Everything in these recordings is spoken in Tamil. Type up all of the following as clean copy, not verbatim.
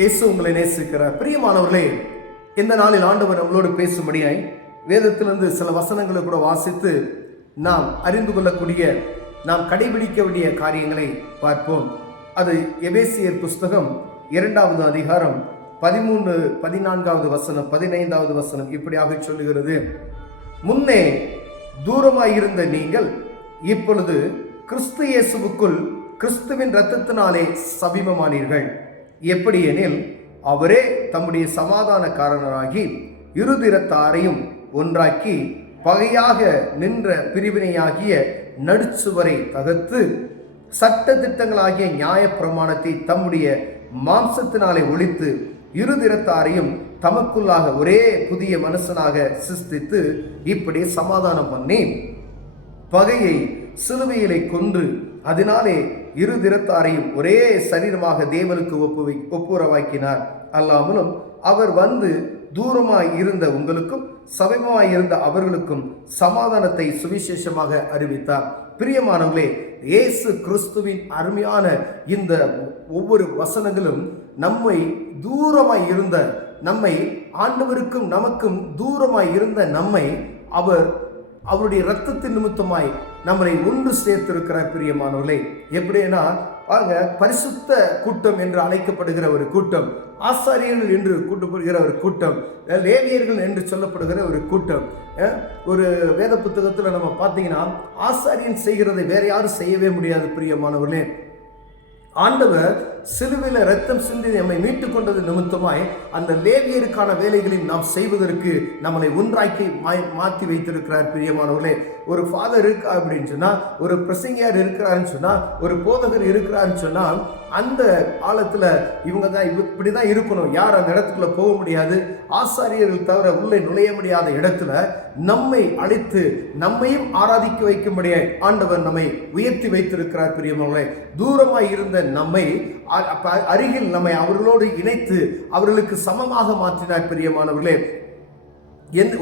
இயேசு உங்களை நேசிக்கிறார். பிரியமானவர்களே, இந்த நாளில் ஆண்டவர் நம்மளோடு பேசும்படியாய் வேதத்திலிருந்து சில வசனங்களை கூட வாசித்து நாம் அறிந்து கொள்ளக்கூடிய, நாம் கடைபிடிக்க வேண்டிய காரியங்களை பார்ப்போம். அது எபேசியர் புஸ்தகம் 2வது அதிகாரம் 13, 14வது வசனம், 15வது வசனம் இப்படியாக சொல்லுகிறது. முன்னே தூரமாயிருந்த நீங்கள் இப்பொழுது கிறிஸ்து இயேசுவுக்குள் கிறிஸ்துவின் இரத்தத்தினாலே சமீபமானீர்கள். எப்படி எனில், அவரே தம்முடைய சமாதானக்காரராகி இருதிறத்தாரையும் ஒன்றாக்கி பகையாக நின்ற பிரிவினையாகிய நடுச்சுவரை தகர்த்து சட்ட திட்டங்களாகிய நியாய பிரமாணத்தை தம்முடைய மாம்சத்தினாலே ஒழித்து இருதிறத்தாரையும் தமக்குள்ளாக ஒரே புதிய மனுஷனாக சிருஷ்டித்து இப்படி சமாதானம் பண்ணி பகையை சிலுவையிலே கொன்று அதனாலே இருதிறத்தாரையும் ஒரே சரீரமாக தேவனுக்கு ஒப்புரவாக்கினார். அல்லாமலும் அவர் வந்து தூரமாய் இருந்த உங்களுக்கும் சமீபமாய் இருந்த அவர்களுக்கும் சமாதானத்தை சுவிசேஷமாக அறிவித்தார். பிரியமானவர்களே, இயேசு கிறிஸ்துவின் அருமையான இந்த ஒவ்வொரு வசனங்களும் நம்மை தூரமாய் இருந்த நம்மை, ஆண்டவருக்கும் நமக்கும் தூரமாய் இருந்த நம்மை அவருடைய இரத்தத்தின் நிமித்தமாய் நம்மளை ஒன்று சேர்த்திருக்கிறார். பிரியமானவர்களே, எப்படின்னா பாருங்க, பரிசுத்த கூட்டம் என்று அழைக்கப்படுகிற ஒரு கூட்டம், ஆசாரியர்கள் என்று கூட்டப்படுகிற ஒரு கூட்டம், லேவியர்கள் என்று சொல்லப்படுகிற ஒரு கூட்டம். ஒரு வேத புத்தகத்தில் நம்ம பார்த்தீங்கன்னா, ஆசாரியன் செய்கிறதை வேற யாரும் செய்யவே முடியாது. பிரியமானவர்களே, ஆண்டவர் சிலுவையில் ரத்தம் சிந்தி நம்மை மீட்டுக் கொண்டது நிமித்தமாய் அந்த லேவியருக்கான வேலைகளில் நாம் செய்வதற்கு நம்மளை ஒன்றாக்கி மாற்றி வைத்திருக்கிறார். பிரியமானவர்களே, ஒரு ஃபாதர் இருக்கா அப்படின்னு சொன்னா, ஒரு பிரசங்கியார் இருக்கிறாருன்னு சொன்னா, ஒரு போதகர் இருக்கிறாருன்னு சொன்னால், அந்த காலத்துல இவங்க தான் இப்படிதான் இருக்கணும், யார் அந்த இடத்துக்குள்ள போக முடியாது, ஆசாரியர்கள் தவிர உள்ளே நுழைய முடியாத இடத்துல நம்மை அழைத்து நம்மையும் ஆராதிக்க வைக்கும்படியாய் ஆண்டவர் நம்மை உயர்த்தி வைத்திருக்கிறார். பிரியமானவர்களே, தூரமாய் இருந்த நம்மை அருகில் நம்மை அவர்களோடு இணைத்து அவர்களுக்கு சமமாக மாற்றினார். பிரியமானவர்களே,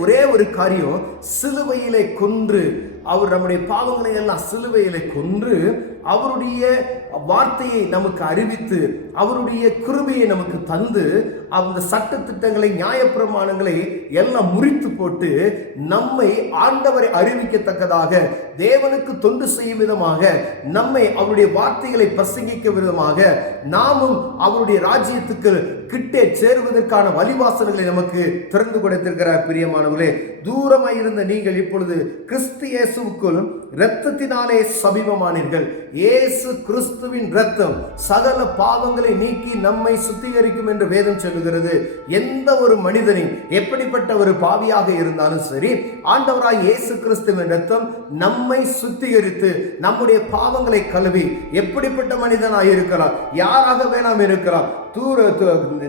ஒரே ஒரு காரியம், சிலுவையிலே கொன்று அவர் நம்முடைய பாவங்களை எல்லாம் சிலுவையிலே கொன்று அவருடைய வார்த்தையை நமக்கு அறிவித்து அவருடைய கிருபையை நமக்கு தந்து அந்த சட்ட திட்டங்களை நியாயப்பிரமாணங்களை எல்லாம் முறித்து போட்டு நம்மை ஆண்டவரை அறிவிக்கத்தக்கதாக, தேவனுக்கு தொண்டு செய்யும் விதமாக, நம்மை அவருடைய வார்த்தைகளை பிரசங்கிக்க விதமாக, நாமும் அவருடைய ராஜ்யத்துக்கு கிட்டே சேருவதற்கான வழிவாசல்களை நமக்கு திறந்து கொடுத்திருக்கிறார். பிரியமானவர்களே, தூரமாய் இருந்த நீங்கள் இப்பொழுது கிறிஸ்து இயேசுவுக்குள் இரத்தத்தினாலே சமீபமானீர்கள். இயேசு கிறிஸ்துவின் இரத்தம் சகல பாவங்களை நீக்கி நம்மை சுத்திகரிக்கும் என்று வேதம் சொல்லுகிறது. எந்த ஒரு மனிதனின் எப்படிப்பட்ட ஒரு பாவியாக இருந்தாலும் சரி, ஆண்டவராய் இயேசு கிறிஸ்துவின் இரத்தம் நம்மை சுத்திகரித்து நம்முடைய பாவங்களை கழுவி, எப்படிப்பட்ட மனிதனாக இருக்கலாம், யாராக வேணாம் இருக்கலாம்,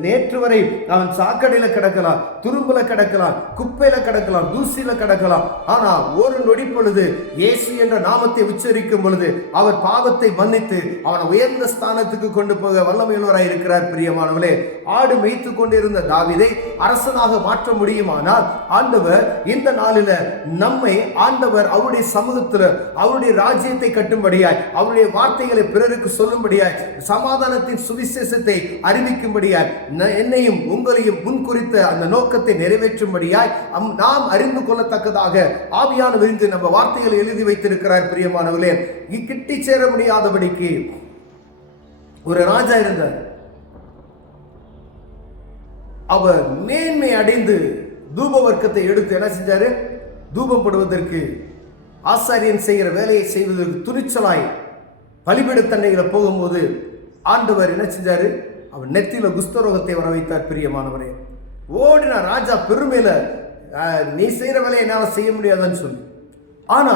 நேற்று வரை அவன் சாக்கடையில கிடக்கலாம், துரும்புல கிடக்கலாம், குப்பையில கிடக்கலாம், தூசியில கிடக்கலாம். ஆனா ஒரு நொடி பொழுது இயேசு என்ற நாமத்தை உச்சரிக்கும் பொழுது அவர் பாவத்தை மன்னித்து அவனை உயர்ந்த ஸ்தானத்துக்கு கொண்டு போக வல்லமையுள்ளவராய் இருக்கிறார். பிரியமானவர்களே, ஆடு மேய்த்து கொண்டிருந்த தாவீதை அரசனாக மாற்ற முடியுமானால் ஆண்டவர் இந்த நாளில நம்மை ஆண்டவர் அவருடைய சமூகத்தில் அவருடைய ராஜ்யத்தை கட்டும்படியாய், அவருடைய வார்த்தைகளை பிறருக்கு சொல்லும்படியாய், சமாதானத்தின் சுவிசேஷத்தை அறிவிக்கும்படியாய், என்னையும் உங்களையும் முன் குறித்த அந்த நோக்கத்தை நிறைவேற்றும்படியாய் நாம் அறிந்து கொள்ளத்தக்கதாக ஆவியானவர் இங்கு நம்ம வார்த்தைகளை எழுதி வைத்திருக்கிறார். பிரியமானவர்களே, கிட்டி சேர முடியாதபடிக்கு ஒரு ராஜா இருந்தார். அவர் மேன்மை அடைந்து தூப வர்க்கத்தை எடுத்து என்ன செஞ்சாரு, தூபம் போடுவதற்கு, ஆசாரியன் செய்கிற வேலையை செய்வதற்கு துணிச்சலாய் பலிபீட தண்டைகளை போகும்போது ஆண்டவர் என்ன செஞ்சாரு, அவர் நெத்தியில குஷ்டரோகத்தை வர வைத்தார். பிரியமானவரே, ஓடின ராஜா பெருமையில, நீ செய்யற வேலையை என்னால செய்ய முடியாதுன்னு சொல்லி. ஆனா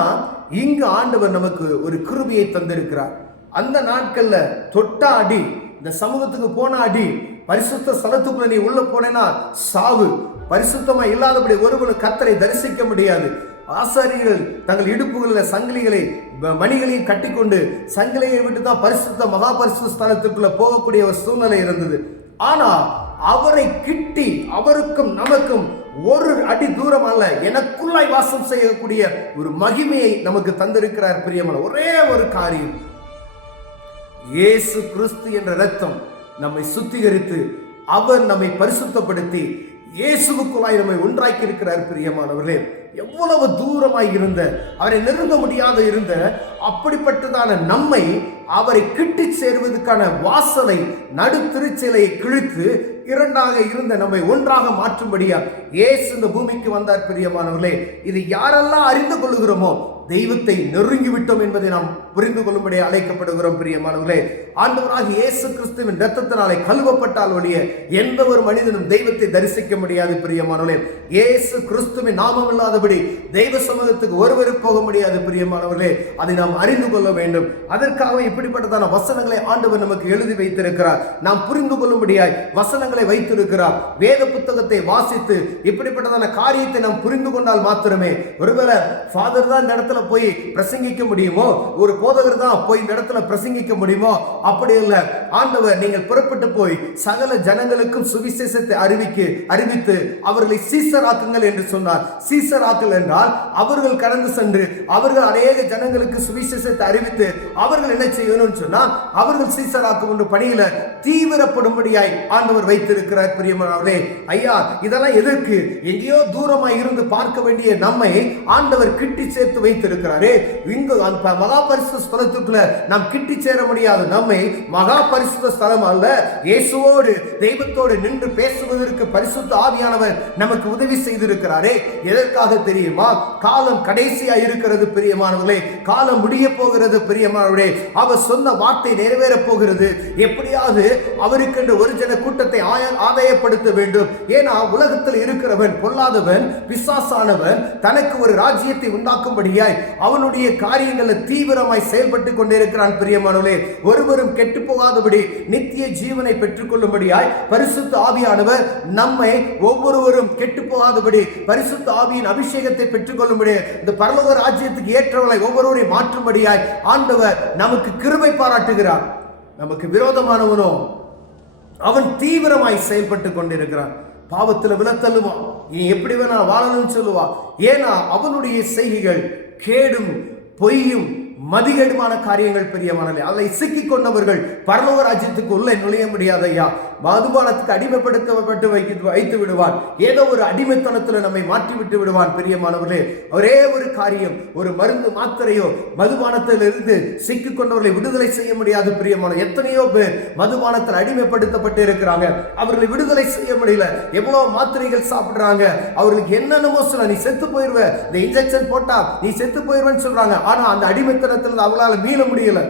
இங்கு ஆண்டவர் நமக்கு ஒரு கிருபையை தந்திருக்கிறார். அந்த நாட்கள்ல தொட்டா அடி, இந்த சமூகத்துக்கு போன அடி, பரிசுத்த ஸ்தலத்துக்குள்ள நீ உள்ள போனேன்னா சாவு, பரிசுத்தமா இல்லாதபடி ஒருவரும் கர்த்தரை தரிசிக்க முடியாது. ஆசாரியர்கள் தங்கள் இடுப்புகளில் சங்கிலிகளை மணிகளையும் கட்டிக்கொண்டு சங்கிலியை விட்டு தான் பரிசுத்த மகா பரிசுத்த ஸ்தலத்துக்குள்ள போகக்கூடிய ஒரு சூழ்நிலை இருந்தது. ஆனா அவரை கிட்டி அவருக்கும் நமக்கும் ஒரு அடி தூரம் அல்ல, எனக்குள்ளாய் வாசம் செய்யக்கூடிய ஒரு மகிமையை நமக்கு தந்திருக்கிறார். பிரியமான ஒரே ஒரு காரியம், இயேசு கிறிஸ்து என்ற இரத்தம் நம்மை சுத்திகரித்து அவர் நம்மை பரிசுத்தப்படுத்தி இயேசுவுக்குள்ளாய் நம்மை ஒன்றாக்கி இருக்கிறார். பிரியமானவர்களே, எவ்வளவு தூரமாய் இருந்த, அவரை நெருங்க முடியாத இருந்த அப்படிப்பட்டதான நம்மை அவரை கிட்டி சேருவதற்கான வாசலை நடுத்திருச்சிலையை கிழித்து இரண்டாக இருந்த நம்மை ஒன்றாக மாற்றும்படியா இயேசு இந்த பூமிக்கு வந்தார். பிரியமானவர்களே, இது யாரெல்லாம் அறிந்து கொள்கிறோமோ தெய்வத்தை நெருங்கி விட்டோம் என்பதை நாம் புரிந்து கொள்ளும்படி அழைக்கப்படுகிறோம். பிரியமானவர்களே, ஆண்டவராகிய இயேசு கிறிஸ்துவின் இரத்தத்தினாலே கழுவப்பட்டால் ஒழிய எந்த ஒரு மனிதனும் தெய்வத்தை தரிசிக்க முடியாது. பிரியமானவர்களே, இயேசு கிறிஸ்துவின் நாமம் இல்லாதபடி தெய்வ சமூகத்துக்கு ஒருவரும் போக முடியாது. பிரியமானவர்களே, அதை நாம் அறிந்து கொள்ள வேண்டும். அதற்காக இப்படிப்பட்டதான வசனங்களை ஆண்டவர் நமக்கு எழுதி வைத்திருக்கிறார். நாம் புரிந்து கொள்ளும்படியாய் வசனங்களை வைத்திருக்கிறார். வேத புத்தகத்தை வாசித்து இப்படிப்பட்டதான காரியத்தை நாம் புரிந்து கொண்டால் மாத்திரமே, ஒருவேளை ஃபாதர் தான் இந்த இடத்துல போய் பிரசங்கிக்க முடியுமோ, ஒரு போதகர் தான் போய் இந்த இடத்துல பிரசங்கிக்க முடியுமோ, அப்படி இல்ல. ஆண்டவர், நீங்கள் புறப்பட்டு போய் சகல ஜனங்களுக்கும் சுவிசேஷத்தை அறிவித்து அவர்களை சீசராக்குங்கள் என்று சொன்னார். சீசராக்கல் என்றால் அவர்கள் கடந்து சென்று அவர்கள் அநேக ஜனங்களுக்கு சுவிசேஷத்தை அறிவித்து அவர்கள் என்ன செய்யணும்னு சொன்னால் அவர்கள் சீசராக்கும் என்ற பணியில தீவிரப்படும்படியாய் ஆண்டவர் வைத்திருக்கிறார். பிரியமானவர்களே, ஐயா, இதெல்லாம் எதற்கு? எங்கேயோ தூரமாய் இருந்து பார்க்க வேண்டிய நம்மை ஆண்டவர் கிட்டி சேர்த்து வைத்திருக்கிறாரே. இங்கு மகா பரிசுத்த ஸ்தலத்துக்குள்ள நாம் கிட்டி சேர முடியாது. நம்மை மகா பரிசுத்த ஸ்தலம் அல்ல, இயேசுவோடு தெய்வத்தோடு நின்று பேசுவதற்கு பரிசுத்த ஆவியானவர் நமக்கு உதவி செய்திருக்கிறாரே. எதற்காக தெரியுமா? காலம் கடைசியா இருக்கிறது. பிரியமானவர்களே, காலம் முடிய போகிறது. பிரியமானவர்களே, அவர் சொன்ன வார்த்தை நிறைவேற போகிறது. எப்படியாவது அவருக்கென்று ஒரு ஜன கூட்டத்தை ஆதாயப்படுத்த வேண்டும். ஏன்னா உலகத்தில் இருக்கிறவன் பொல்லாதவன், பிசாசானவன் தனக்கு ஒரு ராஜ்யத்தை உண்டாக்கும்படியாய் அவனுடைய காரியங்களை தீவிரமாய் செயல்பட்டு கொண்டிருக்கிறான். பிரியமானவர்களே, ஒருவரும் கெட்டு போகாதபடி நித்திய ஜீவனை பெற்றுக் கொள்ளும்படியாய் பரிசுத்த ஆவியானவர் நம்மை ஒவ்வொருவரும் கெட்டு போகாதபடி பரிசுத்த ஆவியின் அபிஷேகத்தை பெற்றுக் கொள்ளும்படி இந்த பரலோக ராஜ்யத்துக்கு ஏற்றவளை ஒவ்வொருவரையும் மாற்றும்படியாய் ஆண்டவர் நமக்கு கிருபை பாராட்டுகிறார். நமக்கு விரோதமானவனோ அவன் தீவிரமாய் செயல்பட்டு கொண்டிருக்கிறான். பாவத்தில் விழத்தள்ளுவான், நீ எப்படி வேணா வாழணும்னு சொல்லுவான். ஏன்னா அவனுடைய செய்கைகள் கேடும் பொய்யும் மதிகேடுமான காரியங்கள். பிரியமானவர்களே, அதை சிக்கிக் கொண்டவர்கள் பரலோக ராஜ்யத்துக்கு உள்ள நுழைய முடியாது. ஐயா, மதுபானத்துக்கு அடிமைப்படுத்தப்பட்டு வைத்து விடுவான். ஏதோ ஒரு அடிமைத்தனத்தில் நம்மை மாற்றி விட்டு விடுவான். பிரியமானவர்களே, ஒரே ஒரு காரியம், ஒரு மருந்து மாத்திரையோ மதுபானத்தில் இருந்து சிக்கிக் கொண்டவர்களை விடுதலை செய்ய முடியாது. பிரியமான எத்தனையோ பேர் மதுபானத்தில் அடிமைப்படுத்தப்பட்டு இருக்கிறாங்க, அவர்களை விடுதலை செய்ய முடியல. எவ்வளவு மாத்திரைகள் சாப்பிடுறாங்க, அவர்களுக்கு என்னென்னமோ சொல்ல, நீ செத்து போயிருவ, இந்த இன்ஜெக்ஷன் போட்டா நீ செத்து போயிருவேன்னு சொல்றாங்க. ஆனா அந்த அடிமைத்தனத்தில் அவங்களால மீள முடியல.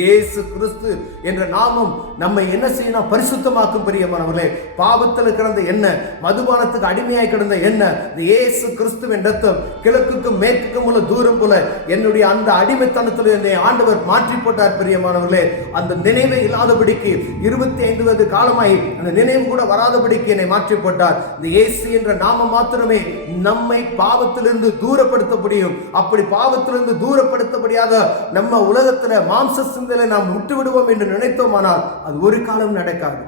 இயேசு கிறிஸ்து என்ற நாமம் நம்மை என்ன செய்யணும்? பரிசுத்தமாக்கும். பிரியமானவர்களே, பாவத்தில் கிடந்த என்ன, மதுபானத்துக்கு அடிமையாய் கிடந்த என்ன, இந்த இயேசு கிறிஸ்துவின் ரத்தம் கிழக்குக்கும் மேற்குக்கும் உள்ள தூரம் போல என்னுடைய அந்த அடிமைத்தனத்தில் என்னை ஆண்டவர் மாற்றி போட்டார். பிரியமானவர்களே, அந்த நினைவை இல்லாதபடிக்கு 25 வருட காலமாய் அந்த நினைவு கூட வராதபடிக்கு என்னை மாற்றி போட்டார். இந்த இயேசு என்ற நாமம் மாத்திரமே நம்மை பாவத்திலிருந்து தூரப்படுத்த முடியும். அப்படி பாவத்திலிருந்து தூரப்படுத்த முடியாத நம்ம உலகத்துல மாம்ச நாம் விட்டு விடுவோம் என்று நினைத்தோமானால் அது ஒரு காலம் நடக்காது.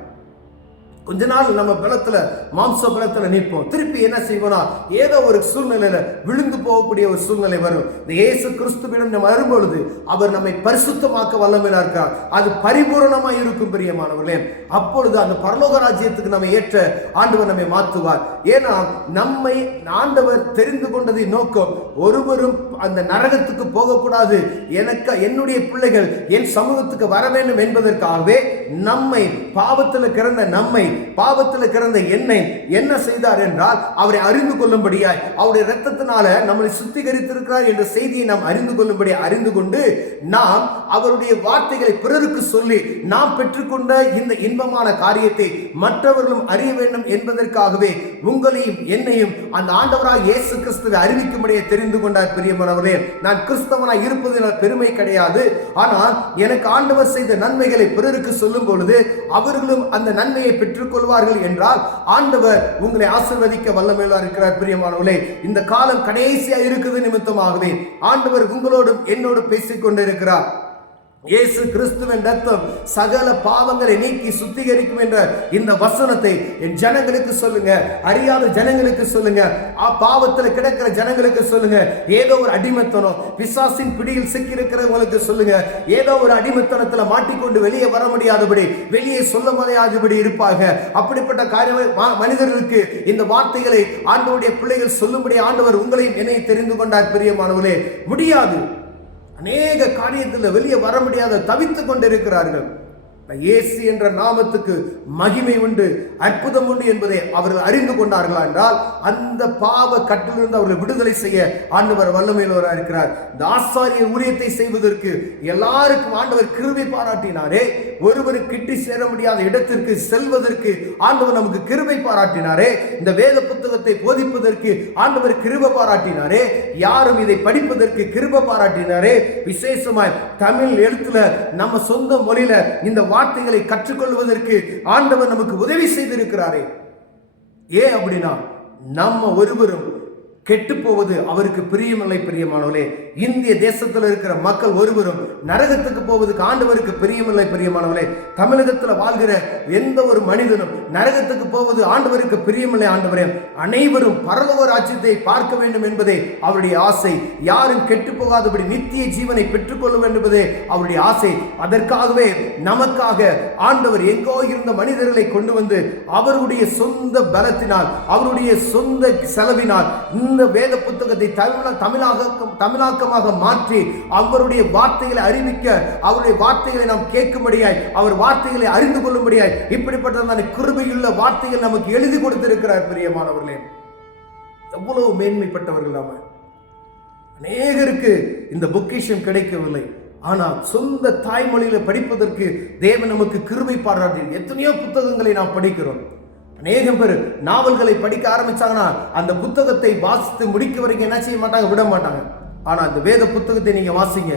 கொஞ்ச நாள் நம்ம பலத்துல, மாம்ச பலத்துல நிற்போம். திருப்பி என்ன செய்வோம்னா ஏதோ ஒரு சூழ்நிலையில விழுந்து போகக்கூடிய ஒரு சூழ்நிலை வரும். இந்த இயேசு கிறிஸ்துவிடம் நம்ம வரும்பொழுது அவர் நம்மை பரிசுத்தமாக்க வல்லமையா இருக்கிறார். அது பரிபூரணமா இருக்கும். பிரியமானவர்களே, அப்பொழுது அந்த பரலோக ராஜ்யத்துக்கு நம்ம ஏற்ற ஆண்டவர் நம்மை மாற்றுவார். ஏன்னா நம்மை ஆண்டவர் தெரிந்து கொண்டதை நோக்கம் ஒருவரும் அந்த நரகத்துக்கு போகக்கூடாது, என்னுடைய பிள்ளைகள் என் சமூகத்துக்கு வர வேண்டும் என்பதற்காகவே நம்மை பாவத்தில் கிடந்த நம்மை பாவத்தில் கிடந்த என்னை என்ன செய்தார் என்றால் அவரை அறிந்து கொள்ளும்படியாய் அவருடைய இரத்தத்தினால நம்மை சுத்திகரித்திருக்கிறார் என்ற செய்தியை நாம் அறிந்து கொள்ளும்படி அறிந்து கொண்டு நாம் அவருடைய வார்த்தைகளை பிறருக்கு சொல்லி நாம் பெற்றுக்கொண்ட இந்த இன்பமான காரியத்தை மற்றவர்களும் அறிய வேண்டும் என்பதற்காகவே உங்களையும் என்னையும் அந்த ஆண்டவராக இயேசு கிறிஸ்துவை அறிவிக்கும்படியே தெரிந்து கொண்டார். பிரியமானவர்களே, நான் கிறிஸ்தவனாய் இருப்பதினால் பெருமை கிடையாது. ஆனால் எனக்கு ஆண்டவர் செய்த நன்மைகளை பிறருக்கு சொல்லும் பொழுது அவர்களும் அந்த நன்மையை பெற்றுக் கொள்வார்கள் என்றால் ஆண்டவர் உங்களை ஆசீர்வதிக்க வல்லமையுள்ளவராக இருக்கிறார். பிரியமானவர்களே, இந்த காலம் கடைசியா இருக்குது நிமித்தமாகவே ஆண்டவர் உங்களோடும் என்னோடு பேசிக் கொண்டிருக்கிறார். இயேசு கிறிஸ்துவின் ரத்தம் சகல பாவங்களை நீக்கி சுத்திகரிக்கும் என்ற இந்த வசனத்தை என் ஜனங்களுக்கு சொல்லுங்க. அறியாத ஜனங்களுக்கு சொல்லுங்க. பாவத்தில் கிடக்கிற ஜனங்களுக்கு சொல்லுங்க. ஏதோ ஒரு அடிமைத்தனம், பிசாசின் பிடியில் சிக்கி இருக்கிறவங்களுக்கு சொல்லுங்க. ஏதோ ஒரு அடிமைத்தனத்தில் மாட்டிக்கொண்டு வெளியே வர முடியாதபடி, வெளியே சொல்ல முடியாதபடி இருப்பாங்க. அப்படிப்பட்ட மனிதர்களுக்கு இந்த வார்த்தைகளை ஆண்டவருடைய பிள்ளைகள் சொல்லும்படி ஆண்டவர் உங்களையும் என்னை தெரிந்து கொண்டார். பிரியமானவர்களே, முடியாது. அநேக காரியத்தில் வெளியே வர முடியாத தவித்துக் கொண்டிருக்கிறார்கள். இயேசு என்ற நாமத்துக்கு மகிமை உண்டு, அற்புதம் உண்டு என்பதை அவர்கள் அறிந்து கொண்டார்களா என்றால் அந்த பாவ கட்டிலிருந்து அவர்கள் விடுதலை செய்ய ஆண்டவர் வல்லமையுள்ளவராக இருக்கிறார். இந்த ஆசாரிய ஊழியத்தை செய்வதற்கு எல்லாருக்கும் ஆண்டவர் கிருபை பாராட்டினாரே. ஒருவர் கிட்டி சேர முடியாத இடத்திற்கு செல்வதற்கு ஆண்டவர் நமக்கு கிருபை பாராட்டினாரே. இந்த வேத புத்தகத்தை போதிப்பதற்கு ஆண்டவர் கிருபை பாராட்டினாரே. யாரும் இதை படிப்பதற்கு கிருபை பாராட்டினாரே. விசேஷமாய் தமிழ் எழுத்துல நம்ம சொந்த மொழியில இந்த வார்த்தைகளை கற்றுக்கொள்வதற்கு ஆண்டவர் நமக்கு உதவி செய்திருக்கிறாரே. ஏன் அப்படின்னா நம்ம ஒருவரும் கெட்டு போவது அவருக்கு பிரியமில்லை. பிரியமானவர்களே, இந்திய தேசத்தில் இருக்கிற மக்கள் ஒருவரும் நரகத்துக்கு போவதுக்கு ஆண்டவருக்கு பிரியமில்லை. பிரியமானவர்களே, தமிழகத்தில் வாழ்கிற எந்த ஒரு மனிதனும் நரகத்துக்கு போவது ஆண்டவருக்கு பிரியமில்லை. ஆண்டவரே, அனைவரும் பரலோக ராஜ்யத்தை பார்க்க வேண்டும் என்பதே அவருடைய ஆசை. யாரும் கெட்டு போகாதபடி நித்திய ஜீவனை பெற்றுக்கொள்ள வேண்டும் என்பதே அவருடைய ஆசை. அதற்காகவே நமக்காக ஆண்டவர் எங்கோ இருந்த மனிதர்களை கொண்டு வந்து அவருடைய சொந்த பலத்தினால், அவருடைய சொந்த செலவினால் இந்த வேத புத்தகத்தை தமிழாக்கமாக மாற்றி அவருடைய வார்த்தைகளை அறிவிக்க, அவருடைய வார்த்தைகளை நாம் கேட்கும்படியாய், அவர் வார்த்தைகளை அறிந்து கொள்ளும்படியாய் இப்படிப்பட்ட கிருபையுள்ள வார்த்தைகள் நமக்கு எழுதி கொடுத்திருக்கிறார். பிரியமானவர்களே, எவ்வளவு மேன்மைப்பட்டவர்கள் நாம. அநேகருக்கு இந்த பொக்கிஷம் கிடைக்கவில்லை. ஆனால் சொந்த தாய்மொழியில படிப்பதற்கு தேவன் நமக்கு கிருபை பாராட்டி எத்தனையோ புத்தகங்களை நாம் படிக்கிறோம். அநேகம் பேர் நாவல்களை படிக்க ஆரம்பிச்சாங்கன்னா அந்த புத்தகத்தை வாசித்து முடிக்க வரைக்கும் என்ன செய்ய மாட்டாங்க, விட மாட்டாங்க. ஆனா இந்த வேத புத்தகத்தை நீங்க வாசிங்க,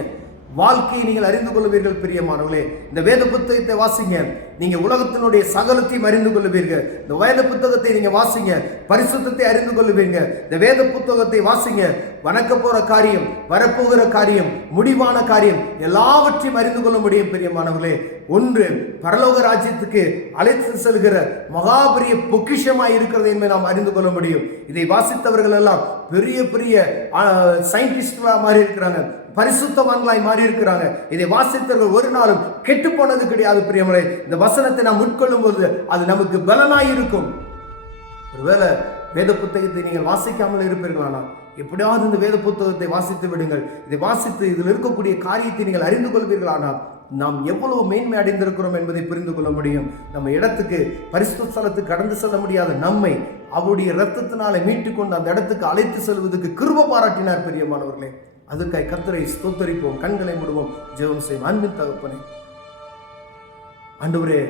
வாழ்க்கையை நீங்கள் அறிந்து கொள்வீர்கள். பிரியமானவர்களே, இந்த வேத புத்தகத்தை வாசிங்க, நீங்க உலகத்தினுடைய சகலத்தையும் அறிந்து கொள்வீர்கள். இந்த வேத புத்தகத்தை நீங்க வாசிங்க, பரிசுத்தத்தை அறிந்து கொள்வீங்க. இந்த வேத புத்தகத்தை வாசிங்க, வணக்க போற காரியம், வரப்போகிற காரியம், முடிவான காரியம் எல்லாவற்றையும் அறிந்து கொள்ள முடியும். பிரியமானவர்களே, ஒன்று பரலோக ராஜ்யத்துக்கு அழைத்து செல்கிற மகாபெரிய பொக்கிஷமாய் இருக்கிறது என்பதை நாம் அறிந்து கொள்ள முடியும். இதை வாசித்தவர்கள் எல்லாம் பெரிய பெரிய சயின்டிஸ்டா மாறி இருக்கிறாங்க, பரிசுத்தவான்களாய் மாறி இருக்கிறாங்க. இதை வாசித்தவர்கள் ஒரு நாளும் கெட்டு போனது கிடையாது. பிரியமலை, இந்த வசனத்தை நாம் உட்கொள்ளும் போது அது நமக்கு பலனாய் இருக்கும். ஒருவேளை வேத புத்தகத்தை நீங்கள் வாசிக்காமல் இருப்பீர்களானா எப்படியாவது இந்த வேத புத்தகத்தை வாசித்து விடுங்கள். இதை வாசித்து இதில் இருக்கக்கூடிய காரியத்தை நீங்கள் அறிந்து கொள்வீர்களானால் நாம் எவ்வளவு மேன்மை அடைந்திருக்கிறோம் என்பதை புரிந்து கொள்ள முடியும். நம்ம இடத்துக்கு பரிசுத்த ஸ்தலத்துக்கு கடந்து செல்ல முடியாத நம்மை அவருடைய இரத்தத்தினாலே மீட்டுக்கொண்டு அந்த இடத்துக்கு அழைத்து செல்வதற்கு கிருபை பாராட்டினார். பிரியமானவர்களே, அதுக்காய் கர்த்தரை ஸ்தோத்தரிப்போம், கண்களை மூடுவோம், ஜெபம் செய்வோம். அன்பின் தகப்பனே, ஆண்டவரே,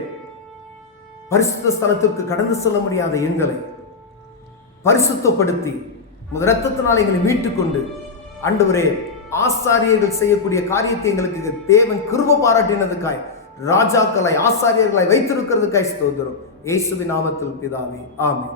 பரிசுத்த ஸ்தலத்திற்கு கடந்து செல்ல முடியாத எங்களை பரிசுத்தப்படுத்தி இரத்தத்தினால் எங்களை மீட்டுக்கொண்டு ஆண்டவரே ஆசாரியர்கள் செய்யக்கூடிய காரியத்தை எங்களுக்கு தேவன் கிருபை பாராட்டினதுக்காய், ராஜாக்களாய் ஆசாரியர்களாய் வைத்திருக்கிறதுக்காய் ஸ்தோத்திரம். இயேசுவின் நாமத்தில் பிதாவே, ஆமென்.